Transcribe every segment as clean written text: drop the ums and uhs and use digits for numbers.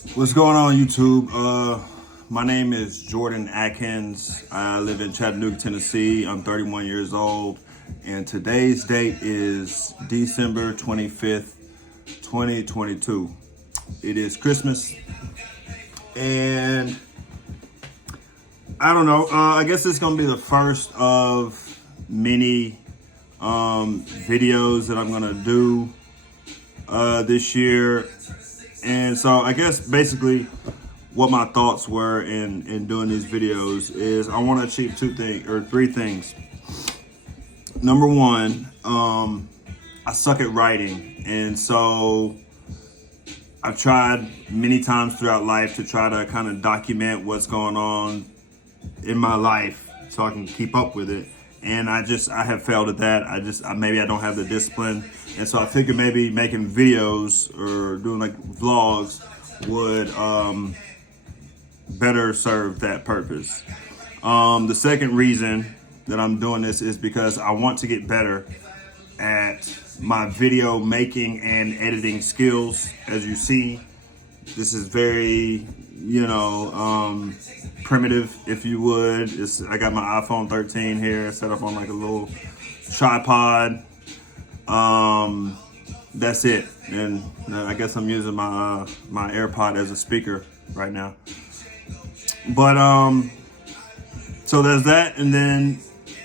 What's going on, YouTube? My name is Jordan Atkins. I live in Chattanooga, Tennessee. I'm 31 years old, and today's date is December 25th, 2022. It is Christmas, and I don't know. I guess it's gonna be the first of many videos that I'm gonna do this year. And so I guess basically what my thoughts were in doing these videos is I want to achieve three things. Number one, I suck at writing. And so I've tried many times throughout life to try to kind of document what's going on in my life so I can keep up with it. And I have failed at that. Maybe I don't have the discipline. And so I figured maybe making videos or doing like vlogs would better serve that purpose. The second reason that I'm doing this is because I want to get better at my video making and editing skills. As you see, this is very, primitive, if you would. I got my iPhone 13 here set up on like a little tripod. That's it. And I guess I'm using my AirPod as a speaker right now. But so there's that. And then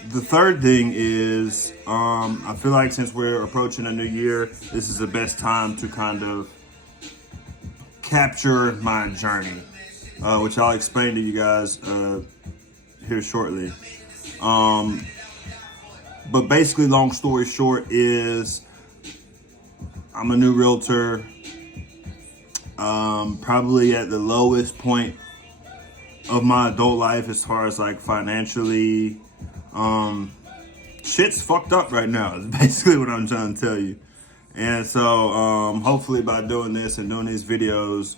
the third thing is I feel like since we're approaching a new year, this is the best time to kind of capture my journey, which I'll explain to you guys here shortly. But basically, long story short is I'm a new realtor, probably at the lowest point of my adult life as far as like financially. Shit's fucked up right now is basically what I'm trying to tell you. And so hopefully by doing this and doing these videos,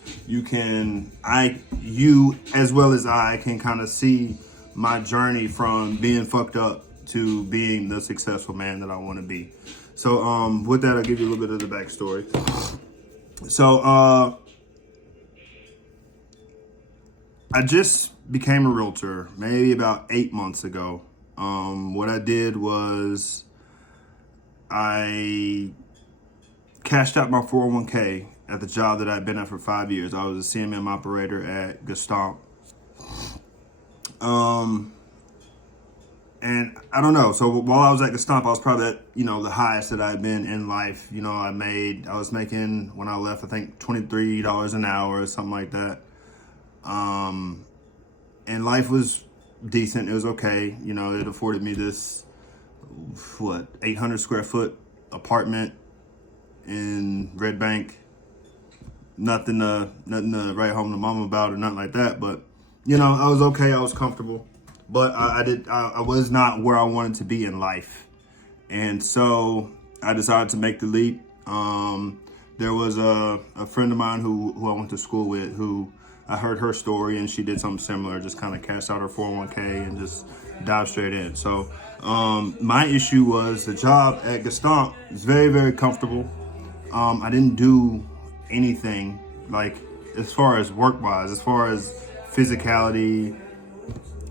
you as well as I can kind of see my journey from being fucked up to being the successful man that I want to be. So with that, I'll give you a little bit of the backstory. So I just became a realtor maybe about 8 months ago. What I did was I cashed out my 401k at the job that I'd been at for 5 years. I was a CMM operator at Gestamp. And I don't know. So while I was at Gestamp, I was probably at, the highest that I'd been in life. I was making, when I left, I think $23 an hour or something like that. And life was decent. It was okay. It afforded me this, 800 square foot apartment in Red Bank. Nothing to write home to mama about or nothing like that. But, I was okay. I was comfortable. But I was not where I wanted to be in life. And so I decided to make the leap. There was a friend of mine who I went to school with who I heard her story, and she did something similar, just kind of cashed out her 401k and just dived straight in. So my issue was the job at Gestamp is very, very comfortable. I didn't do anything like as far as work-wise, as far as physicality,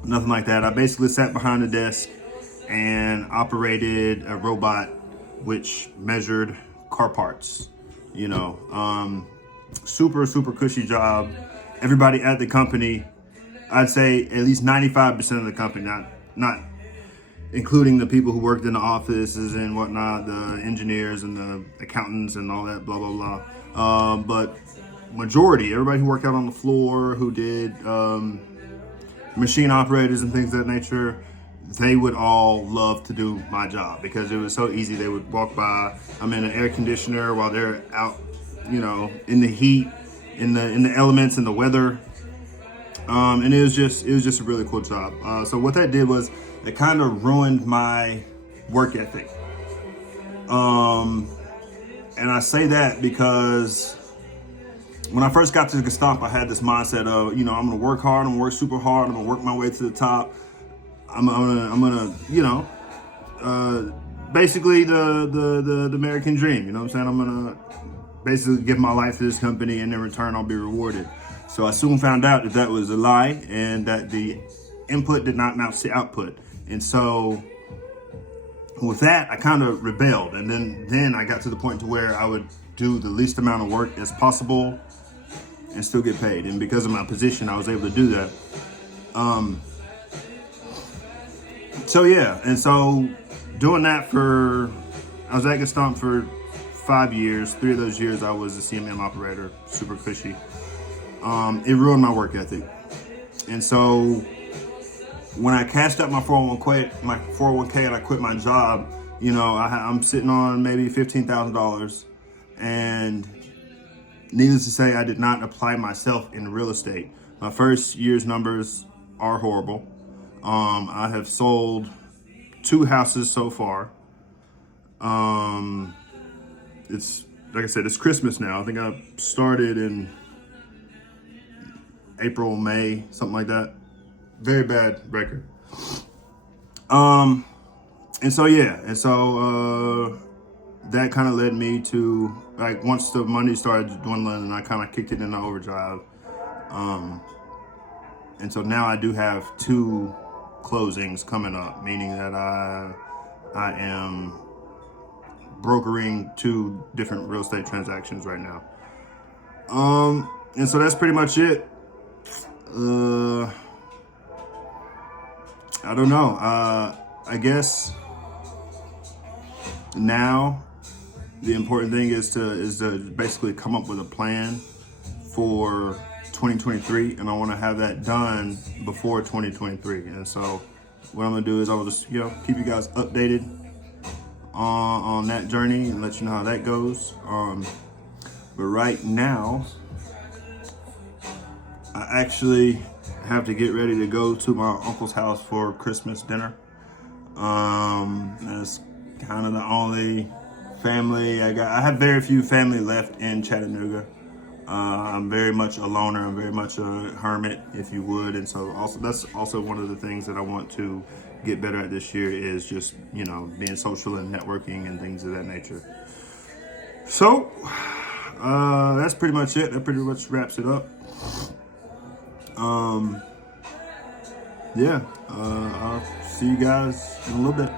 nothing like that. I basically sat behind a desk and operated a robot which measured car parts. Super, super cushy job. Everybody at the company, I'd say at least 95% of the company, not including the people who worked in the offices and whatnot, the engineers and the accountants and all that, blah, blah, blah. But majority, everybody who worked out on the floor, who did machine operators and things of that nature, they would all love to do my job because it was so easy. They would walk by, I'm in an air conditioner while they're out, in the heat, in the elements and the weather. And it was just a really cool job. So what that did was it kind of ruined my work ethic. And I say that because when I first got to Gestamp, I had this mindset of, I'm gonna work hard, I'm gonna work super hard, I'm gonna work my way to the top. I'm gonna, basically the American dream. I'm saying? I'm gonna basically give my life to this company, and in return I'll be rewarded. So I soon found out that that was a lie, and that the input did not match the output. And so with that, I kind of rebelled, and then I got to the point to where I would do the least amount of work as possible and still get paid. And because of my position, I was able to do that. So yeah, and so doing that I was at Gestamp for 5 years. 3 of those years I was a CMM operator, super cushy. It ruined my work ethic. And so when I cashed out my 401k and I quit my job, you know, I'm sitting on maybe $15,000, and needless to say, I did not apply myself in real estate. My first year's numbers are horrible. I have sold 2 houses so far. It's like I said, it's Christmas now. I think I started in April, May, something like that. Very bad record. And so that kind of led me to, like, once the money started dwindling and I kind of kicked it into overdrive. And so now I do have 2 closings coming up, meaning that I am brokering 2 different real estate transactions right now. And so that's pretty much it. I don't know. I guess now the important thing is to basically come up with a plan for 2023, and I want to have that done before 2023. And so what I'm gonna do is I will just, you know, keep you guys updated on that journey and let you know how that goes. But right now, I actually have to get ready to go to my uncle's house for Christmas dinner. That's kind of the only family I got. I have very few family left in Chattanooga. I'm very much a loner. I'm very much a hermit, if you would. And so that's also one of the things that I want to get better at this year, is just, you know, being social and networking and things of that nature. So that's pretty much it. That pretty much wraps it up. I'll see you guys in a little bit.